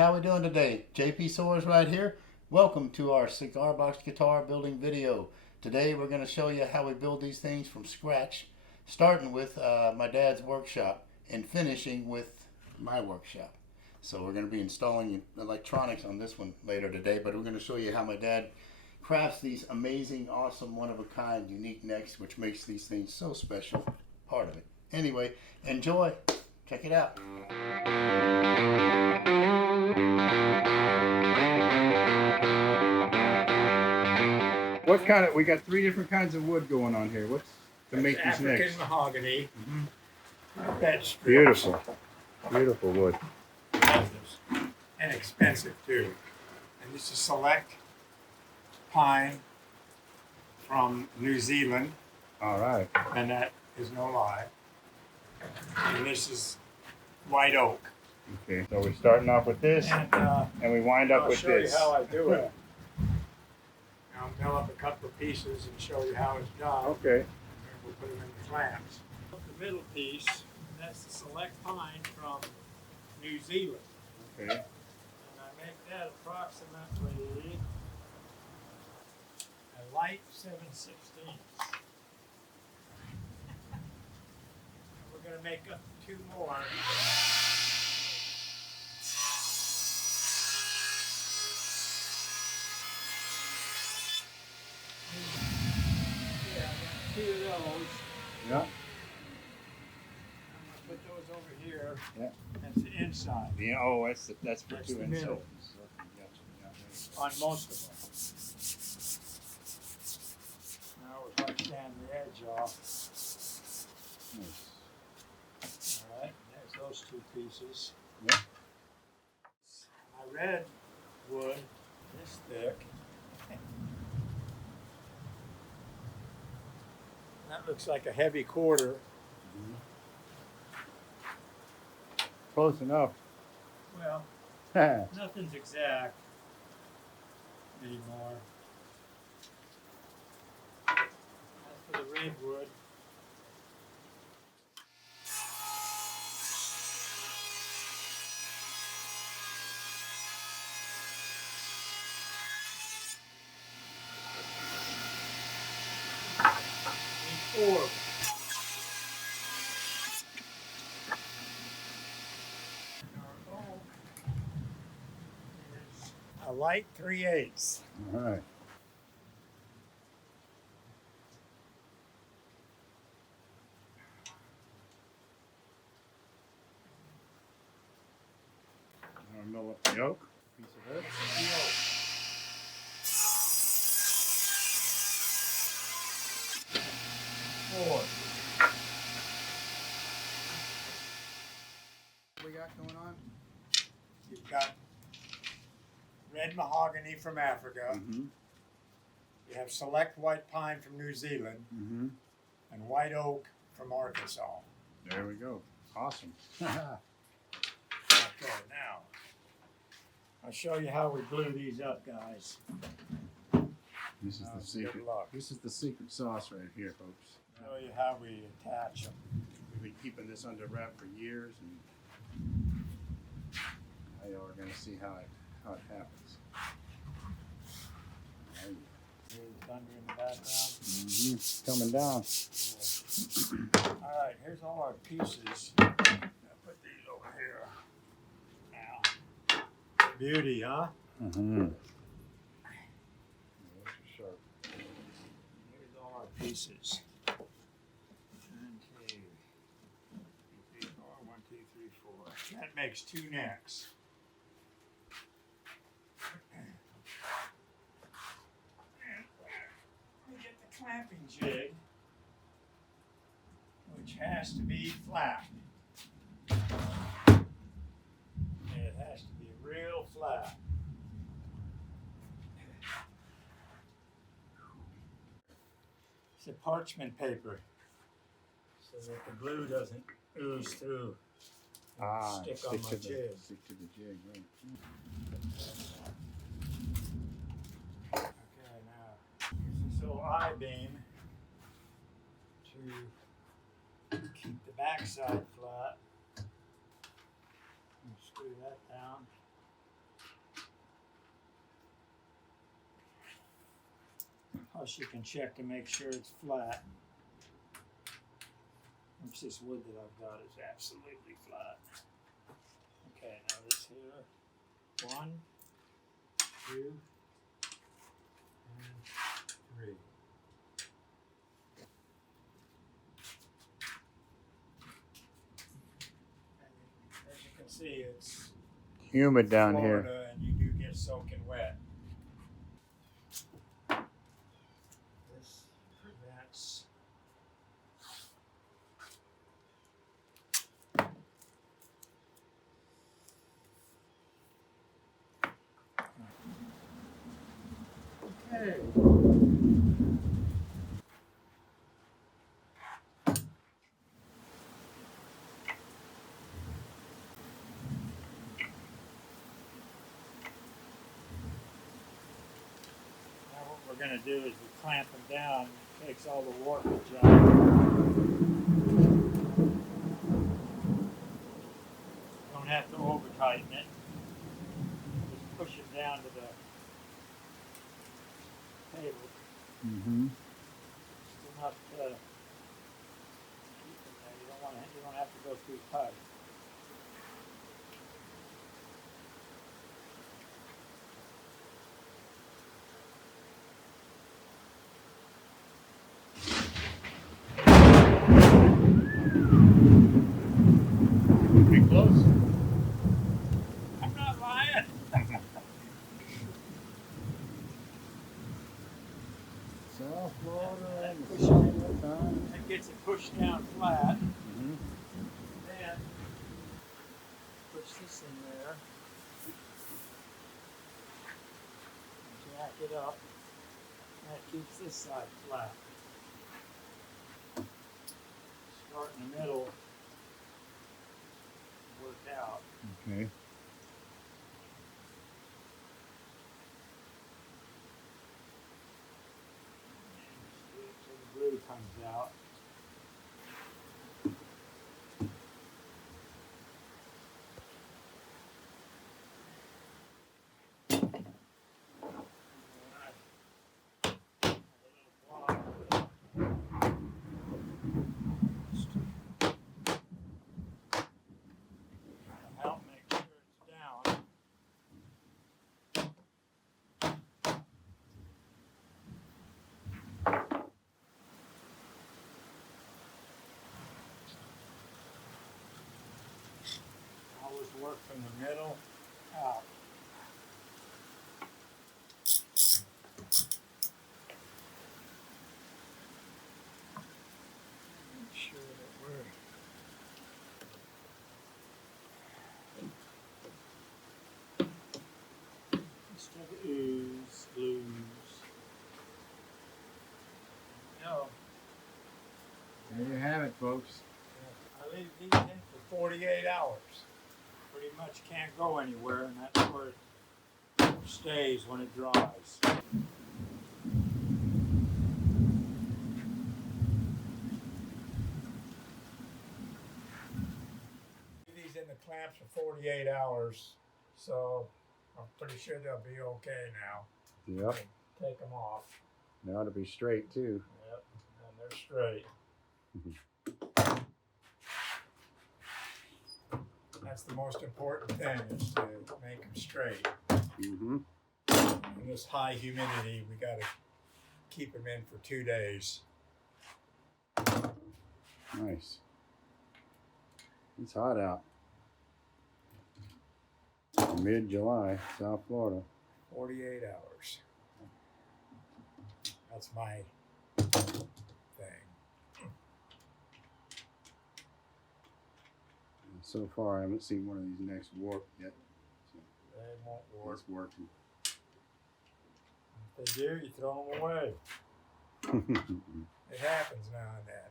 how we doing today? JP Soars right here. Welcome to our cigar box guitar building video. Today we're going to show you how we build these things from scratch, starting with my dad's workshop and finishing with my workshop. So we're going to be installing electronics on this one later today, but we're going to show you how my dad crafts these amazing, awesome, one-of-a-kind, unique necks, which makes these things so special, part of it. Anyway, enjoy. Check it out. What kind of, we got 3 different kinds of wood going on here. What's to make these African necks? mahogany. That's Beautiful. Beautiful wood. and expensive too. And this is select pine from New Zealand, All right. and that is no lie. And this is white oak. Okay, so we're starting off with this, And we wind up I'll with show this. you how I do it. I'll mill up a couple of pieces and show you how it's done. Okay. And we'll put them in the clamps. The middle piece, that's the select pine from New Zealand. Okay. And I make that approximately a light 7/16. We're going to make up 2 more. Yeah, I got 2 of those. Yeah. I'm going to put those over here. Yeah. That's the inside. Yeah. Oh, that's for That's 2 the insides. middle. Okay, gotcha. Yeah. On most of them. Now we're going to sand the edge off. Nice. All right, there's those 2 pieces. Yeah. My red wood, this thick. That looks like a heavy quarter. Close enough. Well, That's nothing's exact anymore. As for the redwood, need 4. Our oak is a light 3/8. all right. I'm gonna mill up the oak piece of it. Four. What we got going on? You've got red mahogany from Africa. Mm-hmm. You have select white pine from New Zealand, Mm-hmm. and white oak from Arkansas. There we go. Awesome. Okay, now I'll show you how we glue these up, guys. This is the Good secret. luck. This is the secret sauce right here, folks. Show you how we attach them. We've been keeping this under wrap for years, and now y'all are going to see how it happens. Hear the thunder in the background. Mm-hmm. Coming down. All right, here's all our pieces. I'll put these over here. Now, beauty, huh? Mm-hmm. Sharp. Here's all our pieces. 1, 2, 3, 4. 1, 2, 3, 4. That makes 2 necks. We get the clamping jig, which has to be flat. And it has to be real flat. It's a parchment paper so that the glue doesn't ooze through and stick on my jig. Stick to the jig, right. Okay, now use this little I-beam to keep the backside flat. And screw that down. Plus you can check to make sure it's flat. Which this wood that I've got is absolutely flat. Okay, now this here. 1, 2, and 3. As you can see, it's Humid down Florida, here. and you do get soaking wet. This prevents Now what we're going to do is we clamp them down, takes all the warpage out. Don't have to over tighten it. Just push it down to the table. Mm-hmm. Just enough to keep them there. You don't have to go too tight. Pretty close. I'm not lying. South Florida and the Push summertime. That gets it pushed down flat. Mm-hmm. Then push this in there. Jack it up. That keeps this side flat. Start in the middle. Work out. Okay. So the glue comes out. Help make sure it's down. Always work from the middle out. Make sure that we're instead of ooze, lose. No, There you have it, folks. I leave these in for 48 hours. Pretty much can't go anywhere, and that's where it stays when it dries. Leave these in the clamps for 48 hours, so I'm pretty sure they'll be okay now. Yep. Take them off. They ought to be straight too. Yep, and they're straight. That's the most important thing, is to make them straight. Mm-hmm. In this high humidity, we got to keep them in for 2 days. Nice. It's hot out. Mid-July, South Florida. 48 hours. That's my thing. So far, I haven't seen one of these necks warp yet. So They won't work. it's working. If they do, you throw them away. It happens now and then.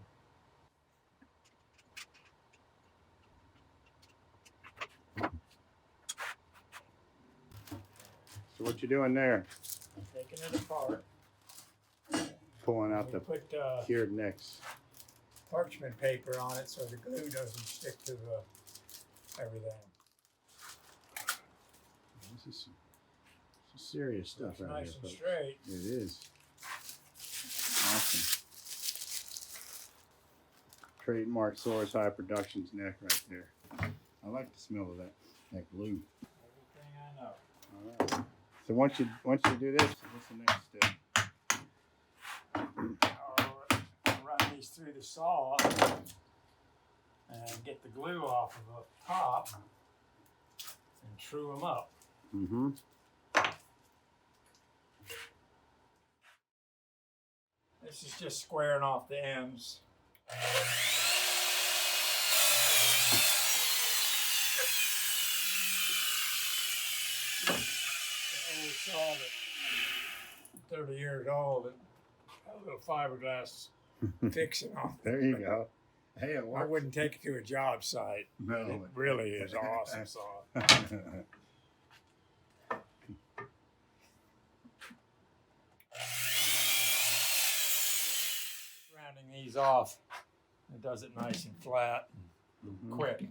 So what you doing there? Taking it apart. Pulling out We the put cured necks. parchment paper on it so the glue doesn't stick to the everything. This is some serious stuff It's right nice here, and folks. straight. It is. Awesome. Trademark Soars High Productions neck right there. I like the smell of that glue. Everything I know. All right. So once you do this, what's the next step? I'll run these through the saw and get the glue off of the top and true them up. Mm-hmm. This is just squaring off the ends. The old saw that 30 years old and a little fiberglass fixing on. There you go. Hey, it I works. wouldn't take it to a job site. No. It really is an awesome saw. Rounding these off, it does it nice and flat and quick.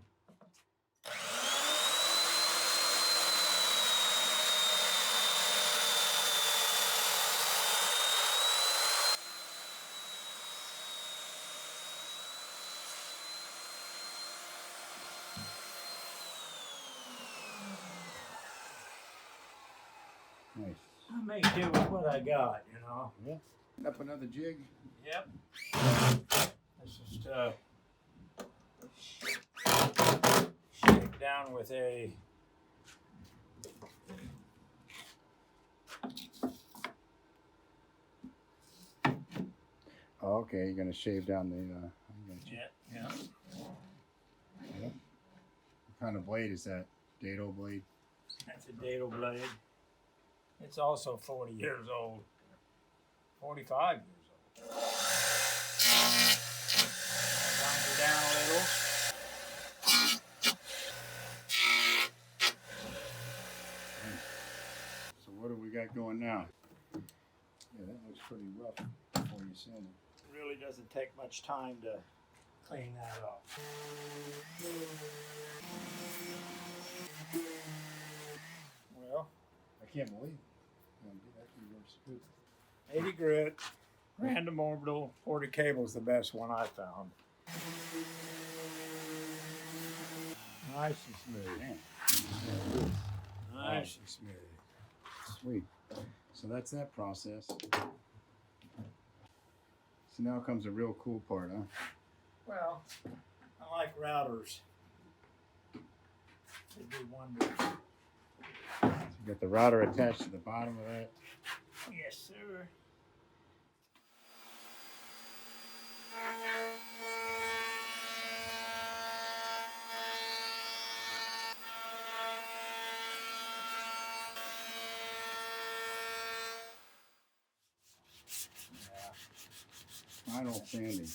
Nice. I make do with what I got, you know. Yeah. Up another jig. Yep. This is shake down with a Oh, okay, you're gonna shave down the. I got you. yeah. What kind of blade is that? Dado blade. That's a dado blade. It's also 40 years old. 45 years old. Grind it down a little. So what do we got going now? Yeah, that looks pretty rough before you sand it. It really doesn't take much time to clean that up. Well, I can't believe it. That can go scoop. 80 grit, random orbital, 40 cable is the best one I found. Nice and smooth. Man. Nice and smooth. Sweet. So that's that process. So now comes the real cool part, huh? Well, I like routers. They do wonders. So you got the router attached to the bottom of that. Yes, sir. Final sanding.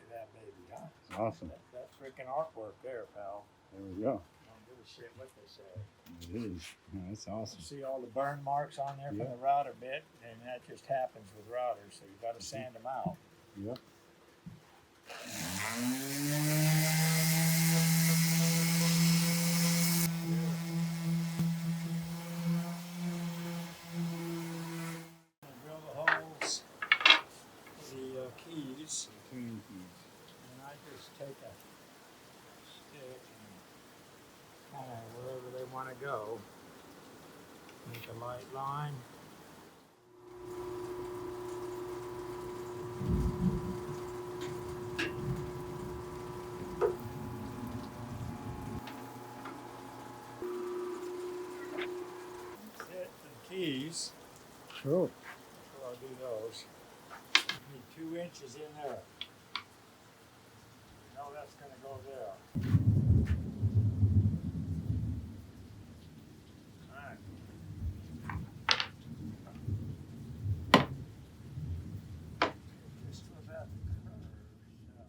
Look at that baby, huh? It's awesome. That freaking artwork there, pal. There we go. Don't give a shit what they say. It is. Yeah, that's awesome. See all the burn marks on there from Yeah. the router bit, and that just happens with routers, so you got to sand them out. Yep. Drill the holes for the keys, Tuning keys. and I just take a stick and kind of wherever they want to go, make a light line. That's it for the keys. Cool. So I'll do those. You need 2 inches in there. No, that's going to go there. Alright. Just for about the curve. So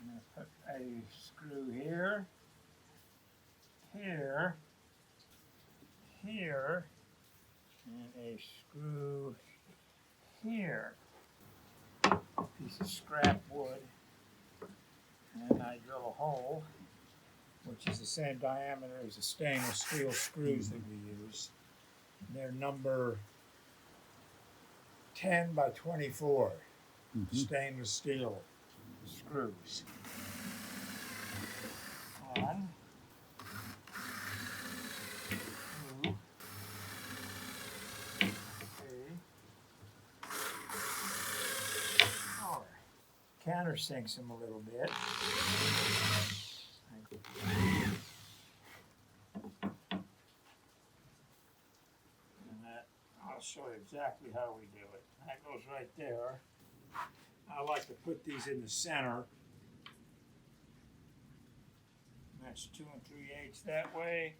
I'm going to put a screw here, here, here, and a screw here. Piece of scrap wood, and I drill a hole which is the same diameter as the stainless steel screws that we use. They're number 10 by 24 stainless steel screws. One, two, three, four. Countersinks them a little bit. I'll show you exactly how we do it. That goes right there. I like to put these in the center. That's 2 3/8 that way,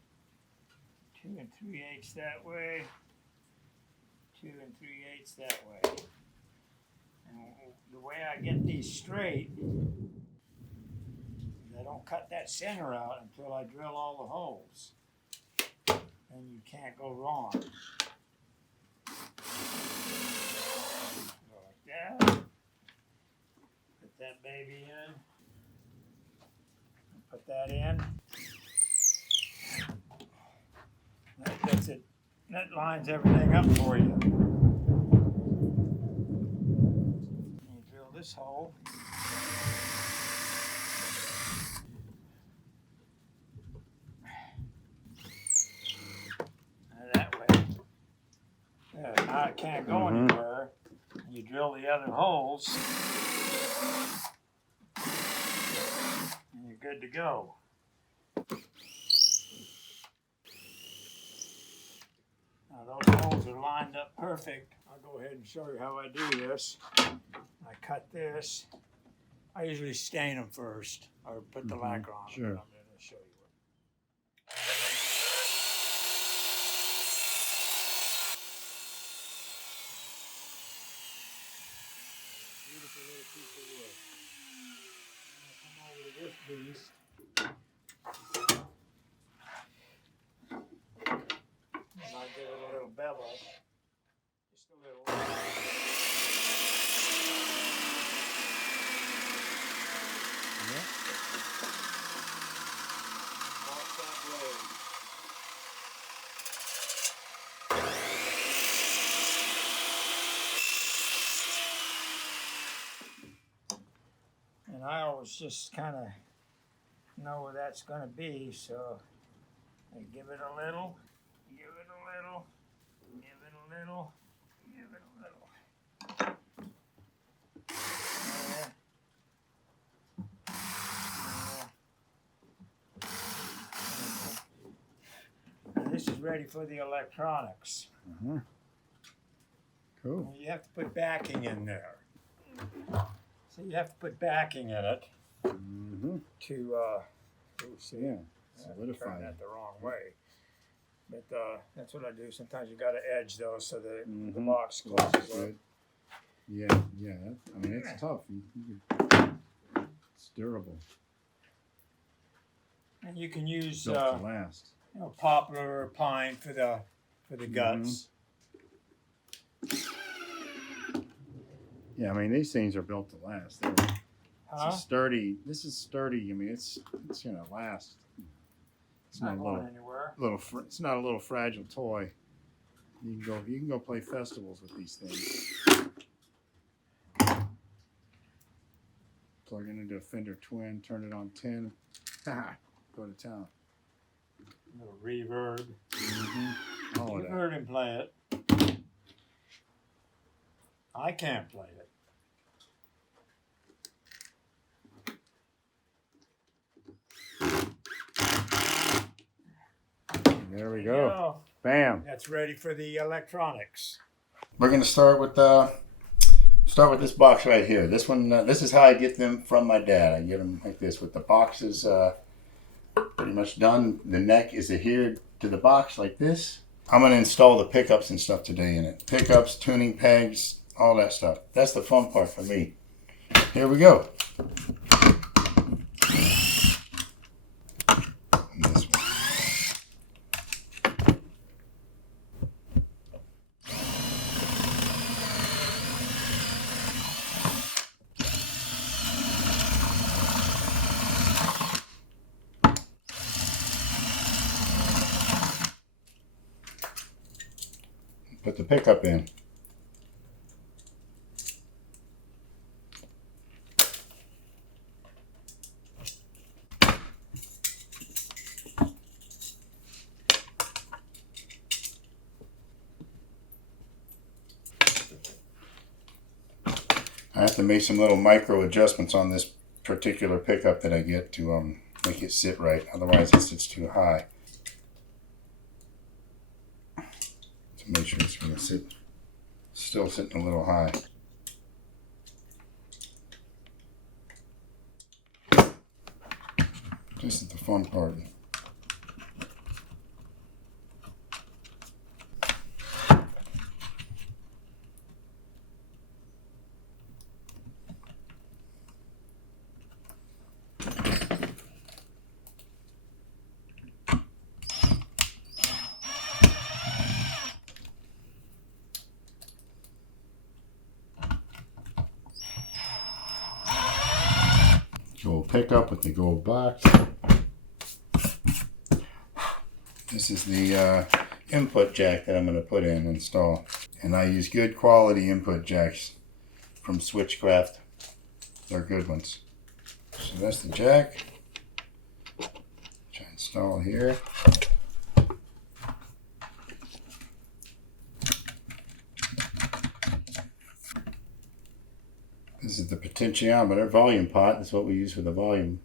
2 3/8 that way, 2 3/8 that way. And the way I get these straight, I don't cut that center out until I drill all the holes. And you can't go wrong. Like that. Put that baby in. Put that in. That gets it. That lines everything up for you. You drill this hole. That way. Now it can't go anywhere. You drill the other holes. And you're good to go. Now those holes are lined up perfect. I'll go ahead and show you how I do this. I cut this. I usually stain them first or put the lacquer on them. Sure. But I'm going to show you what. Beautiful little piece of wood. I'm going to come over to this beast. And I'll give it a little bevel. Just a little. Mark that blade. And I always just kind of know where that's going to be, so I give it a little, give it a little, give it a little, give it a little. There. There. And this is ready for the electronics. Cool. You have to put backing in there. So you have to put backing in it to solidify turn that the wrong way. But that's what I do. Sometimes you got to edge those so that the box closes up. Good. Yeah. I mean, it's tough. It's durable. And you can use Built to last. poplar or pine for the guts. Yeah, I mean, these things are built to last. It's sturdy. This is sturdy. I mean, it's gonna last. It's not not going anywhere. It's not a little fragile toy. You can go play festivals with these things. Plug it into a Fender Twin, turn it on 10. Go to town. A little reverb. All of You've that. heard him play it. I can't play it. There we go. Bam. That's ready for the electronics. We're gonna start with this box right here. This one. This is how I get them from my dad. I get them like this with the boxes pretty much done. The neck is adhered to the box like this. I'm gonna install the pickups and stuff today in it. Pickups, tuning pegs, all that stuff. That's the fun part for me. Here we go. This one. put the pickup in. I have to make some little micro adjustments on this particular pickup that I get to make it sit right. Otherwise it sits too high. To make sure it's going to sit, still sitting a little high. This is the fun part. Gold pickup with the gold box. This is the input jack that I'm going to put in and install. And I use good quality input jacks from Switchcraft. They're good ones. So that's the jack. Try to install here. This is the potentiometer volume pot. That's what we use for the volume.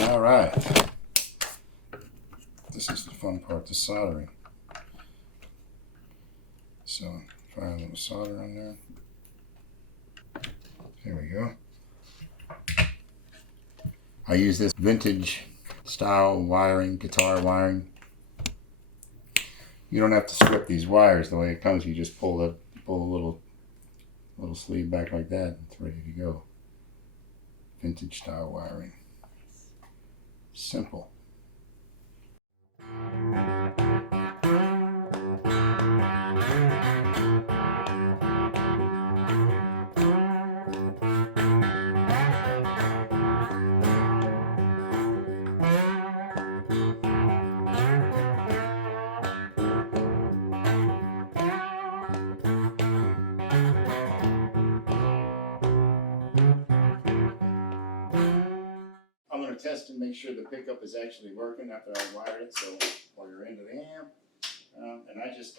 All right. This is the fun part, the soldering. So, try a little solder on there. There we go. I use this vintage style wiring, guitar wiring. You don't have to strip these wires the way it comes. You just pull a little sleeve back like that. It's ready to go. Vintage style wiring. Simple. I'm going to test and make sure the pickup is actually working after I wired it. So while you're into the amp, and I just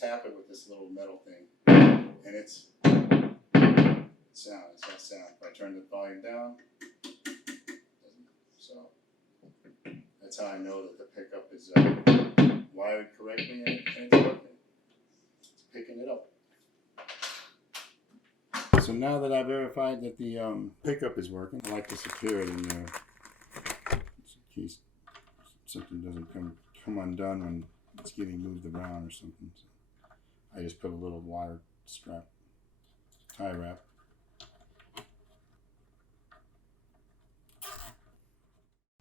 tap it with this little metal thing, and it's sound. It's got sound. If I turn the volume down, it doesn't. So that's how I know that the pickup is wired correctly and it's working. It's picking it up. So now that I've verified that the pickup is working, I like to secure it in there in case something doesn't come undone when it's getting moved around or something. So I just put a little wire strap, tie wrap.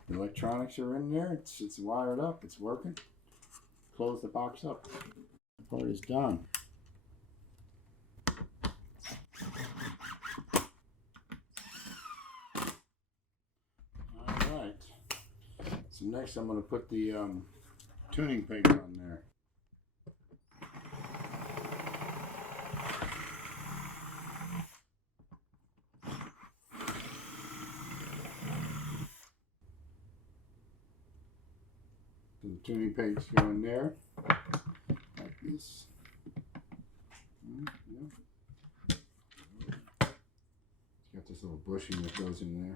The electronics are in there. It's wired up. It's working. Close the box up. The part is done. So next I'm going to put the tuning pegs on there. So the tuning pegs go in there, like this. Yeah. It's got this little bushing that goes in there.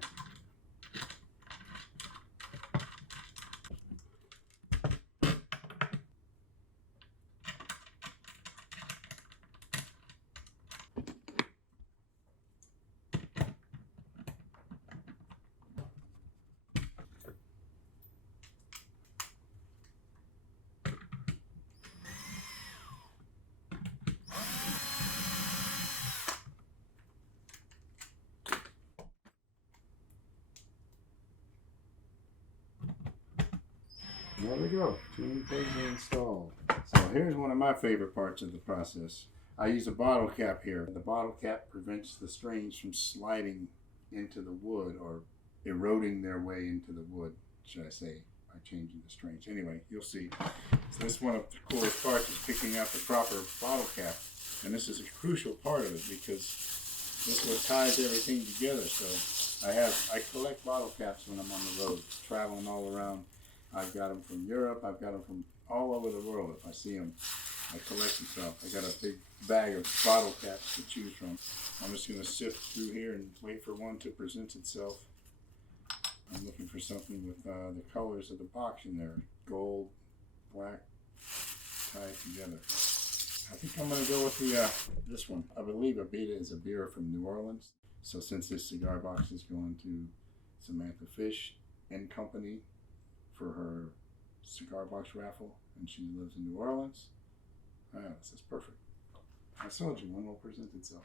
String things are installed. So here's one of my favorite parts of the process. I use a bottle cap here. The bottle cap prevents the strings from sliding into the wood or eroding their way into the wood, should I say, by changing the strings. Anyway, you'll see. So this one of the coolest parts is picking out the proper bottle cap. And this is a crucial part of it because this is what ties everything together. So I collect bottle caps when I'm on the road, traveling all around. I've got them from Europe. I've got them from all over the world. If I see them, I collect them. So I got a big bag of bottle caps to choose from. I'm just going to sift through here and wait for one to present itself. I'm looking for something with the colors of the box in there. Gold, black, tied together. I think I'm going to go with the this one. I believe Abita is a beer from New Orleans. So since this cigar box is going to Samantha Fish and Company for her cigar box raffle, and she lives in New Orleans, this is perfect. I told you one will present itself.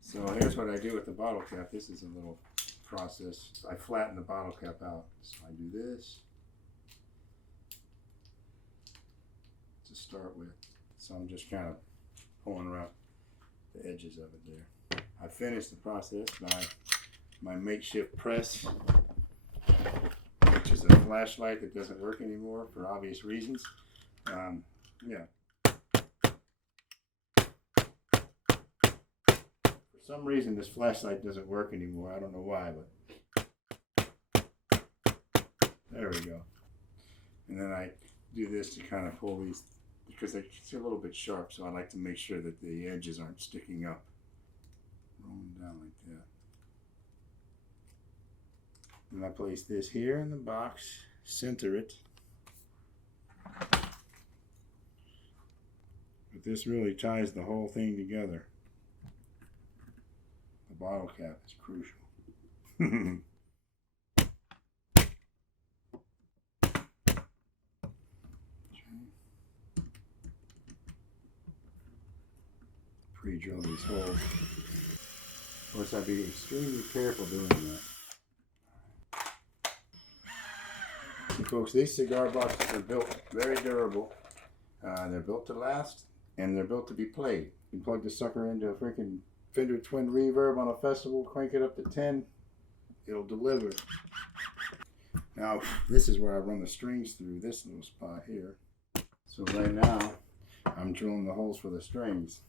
So here's what I do with the bottle cap. This is a little process. I flatten the bottle cap out. So I do this to start with. So I'm just kind of pulling around the edges of it there. I finish the process by my makeshift press, which is a flashlight that doesn't work anymore for obvious reasons. Yeah. For some reason this flashlight doesn't work anymore. I don't know why, but there we go. And then I do this to kind of pull these, because they're a little bit sharp, so I like to make sure that the edges aren't sticking up. Roll them down like that. And I place this here in the box, center it. But this really ties the whole thing together. The bottle cap is crucial. Pre-drill these holes. Of course, I'd be extremely careful doing that. And folks, these cigar boxes are built very durable. They're built to last, and they're built to be played. You can plug the sucker into a freaking Fender Twin Reverb on a festival, crank it up to 10, it'll deliver. Now, this is where I run the strings through this little spot here. So right now, I'm drilling the holes for the strings.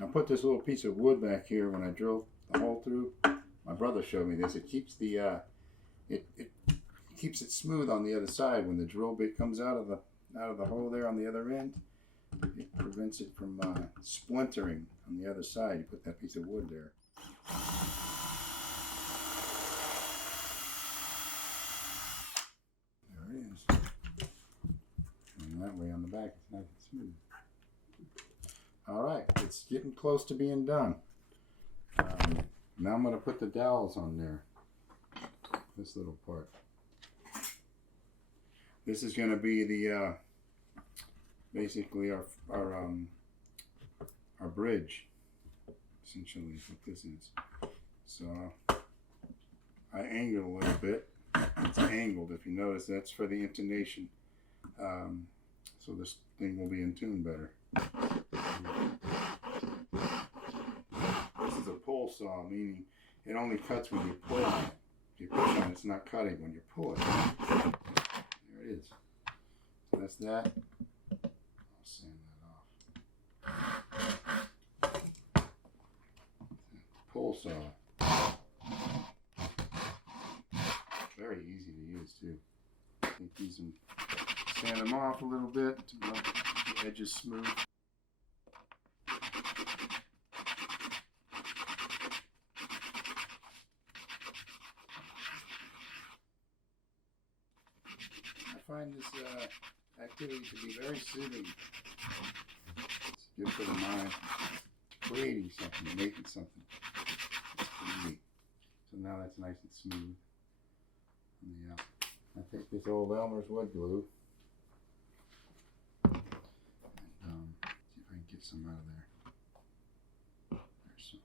I put this little piece of wood back here when I drill the hole through. My brother showed me this. It keeps the it keeps it smooth on the other side when the drill bit comes out of the hole there on the other end. It prevents it from splintering on the other side. You put that piece of wood there. There it is. And that way on the back it's nice and smooth. Alright, it's getting close to being done. Now I'm going to put the dowels on there. This little part. This is going to be the basically our bridge. Essentially is what this is. So I angle a little bit. It's angled, if you notice. That's for the intonation. So this thing will be in tune better. This is a pull saw, meaning it only cuts when you pull on it. If you push on it, it's not cutting. When you pull it, there it is. So that's that. I'll sand that off. Pull saw. Very easy to use too. Take these and sand them off a little bit to make the edges smooth. I find this activity to be very soothing. It's good for the mind. Creating something, making something. It's pretty neat. So now that's nice and smooth. Yeah. I take this old Elmer's wood glue and see if I can get some out of there. There's some.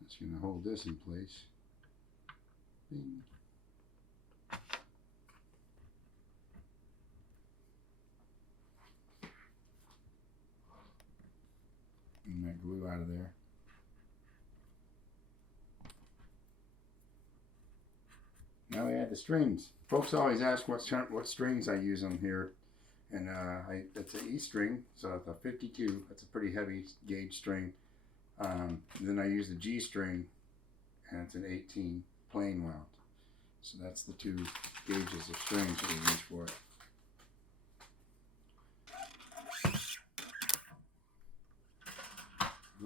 That's going to hold this in place. Bing. glue out of there. Now we add the strings. Folks always ask what strings I use on here, and it's an E string, so it's a 52. That's a pretty heavy gauge string. Then I use the G string, and it's an 18 plain wound. So that's the two gauges of strings that we use for it.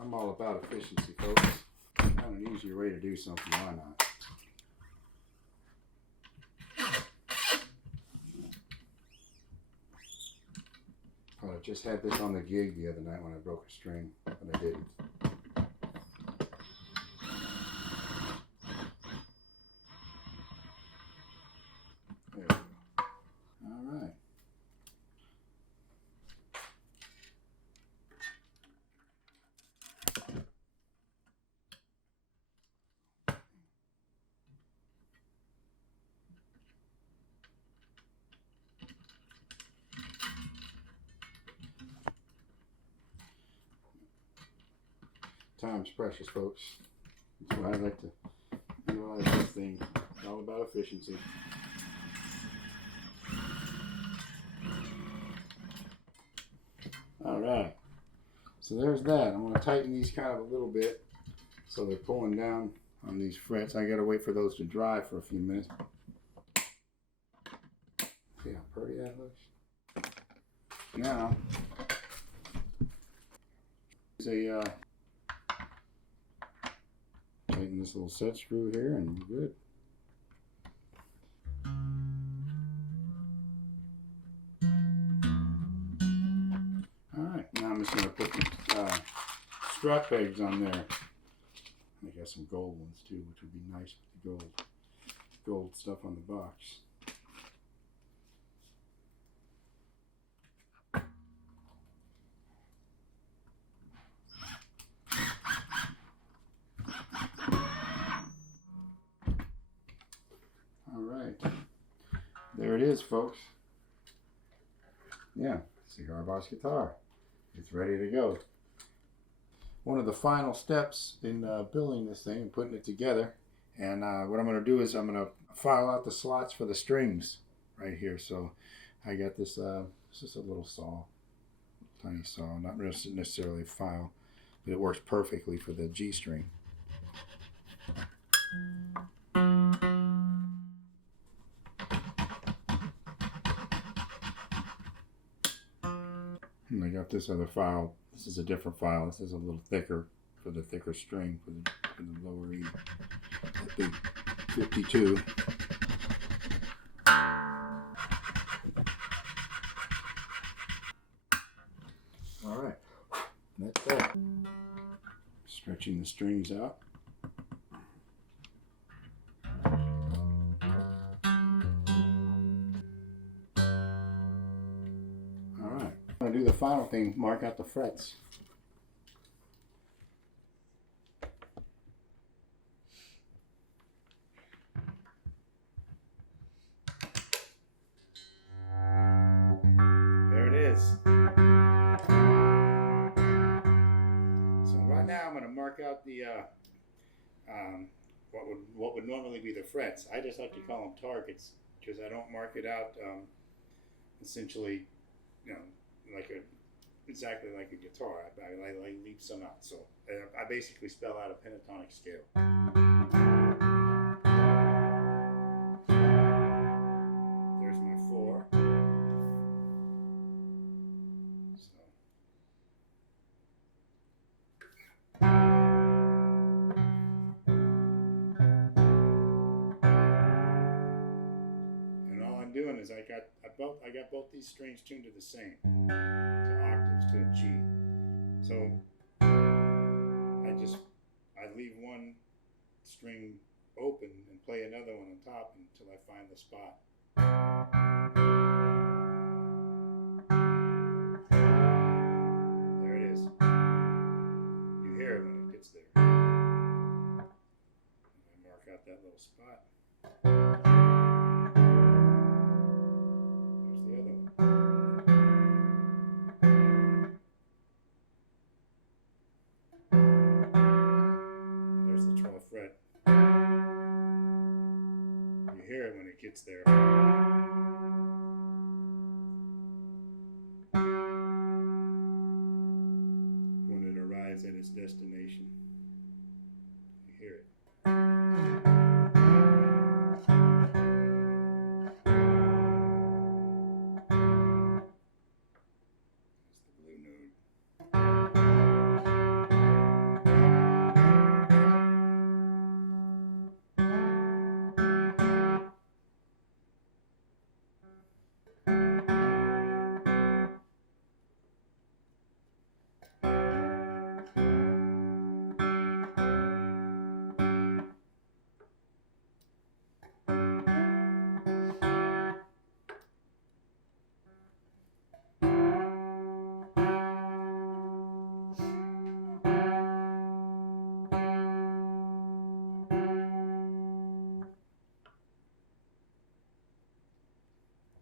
I'm all about efficiency, folks. Find an easier way to do something, why not? Well, I just had this on the gig the other night when I broke a string, but I didn't. There we go. All right. Time's precious, folks. That's why I like to realize this thing. It's all about efficiency. Alright. So there's that. I'm going to tighten these kind of a little bit so they're pulling down on these frets. I got to wait for those to dry for a few minutes. See how pretty that looks? Now, tighten this little set screw here and we're good. Alright, now I'm just going to put the strut pegs on there. I got some gold ones too, which would be nice with the gold stuff on the box. There it is, folks. Yeah, Cigar Box guitar. It's ready to go. One of the final steps in building this thing and putting it together, and what I'm going to do is I'm going to file out the slots for the strings right here. So I got this, it's just a little saw, tiny saw, not necessarily a file, but it works perfectly for the G string. And I got this other file. This is a different file. This is a little thicker for the thicker string for the lower E. The big 52. All right, that's that. Stretching the strings out. I'm going to do the final thing, mark out the frets. There it is. So right now I'm going to mark out the what would normally be the frets. I just like to call them targets because I don't mark it out essentially, you know, exactly like a guitar. I leave some out. So I basically spell out a pentatonic scale. There's my 4. So. And all I'm doing is I got both these strings tuned to the same. Octaves to a G. So I leave one string open and play another one on top until I find the spot. There it is. You hear it when it gets there. And I mark out that little spot. There's the other one. hear it when it gets there. When it arrives at its destination, you hear it. That's the blue note.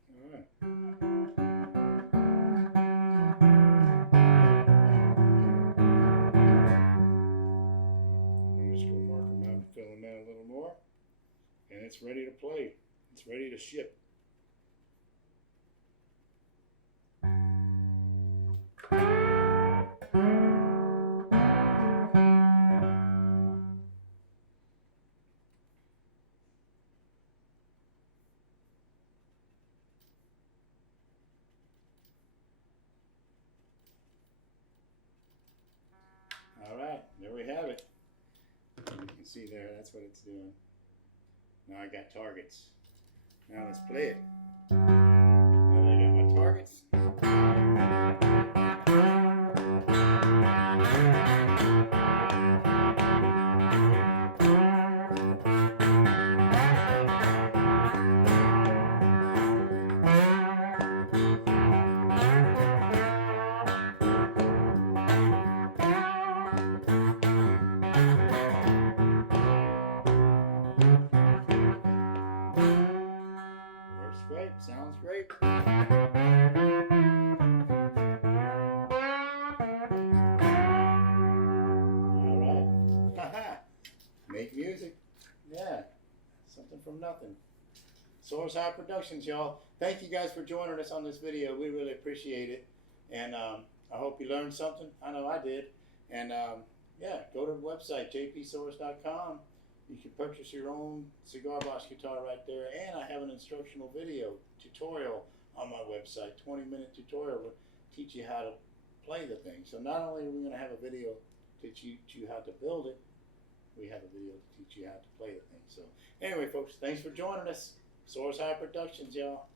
Alright. I'm just going to mark them out and fill them in a little more. And it's ready to play. It's ready to ship. Alright, there we have it. You can see there, that's what it's doing. Now I got targets. Now let's play it. Now that I got my targets. Works great, sounds great. Alright. Haha. Make music. Yeah. Something from nothing. Soars High Productions, y'all. Thank you guys for joining us on this video. We really appreciate it. And I hope you learned something. I know I did. And yeah, go to the website, jpsoars.com. You can purchase your own cigar box guitar right there. And I have an instructional video tutorial on my website, 20-minute tutorial will teach you how to play the thing. So not only are we going to have a video to teach you how to build it, we have a video to teach you how to play the thing. So anyway, folks, thanks for joining us. Soars High Productions, y'all.